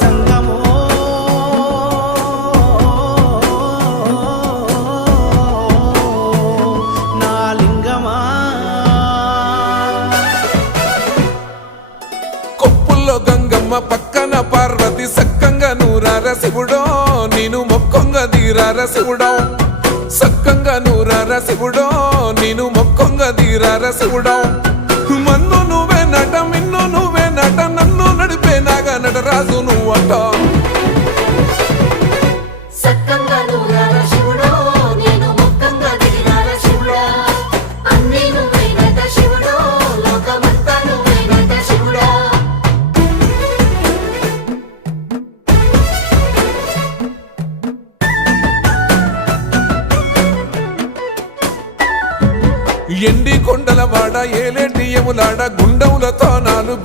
జంగమో నా లింగమా కొప్పుల్లో గంగమ్మ పక్కన పార్వతి సక్కంగా నూరార శివుడో నేను మొక్కంగా తీరార శివుడో సక్కంగా నూరార శివుడో నేను మొక్కంగా తీరార శివుడో మన్ను నువ్వే నట మిన్ను నువ్వే నట నన్ను నడిపే నాగా నటరాజు నువ్వట సక్కంగా నూరార శివుడో నేను మొక్కంగా దిగినార శివుడా అన్నీ నువ్వేనట శివుడో లోకమంతా నువ్వేనట శివుడా ఎండి కొండల వాడ ఏలేటి యములాడ గుండములతో నాలు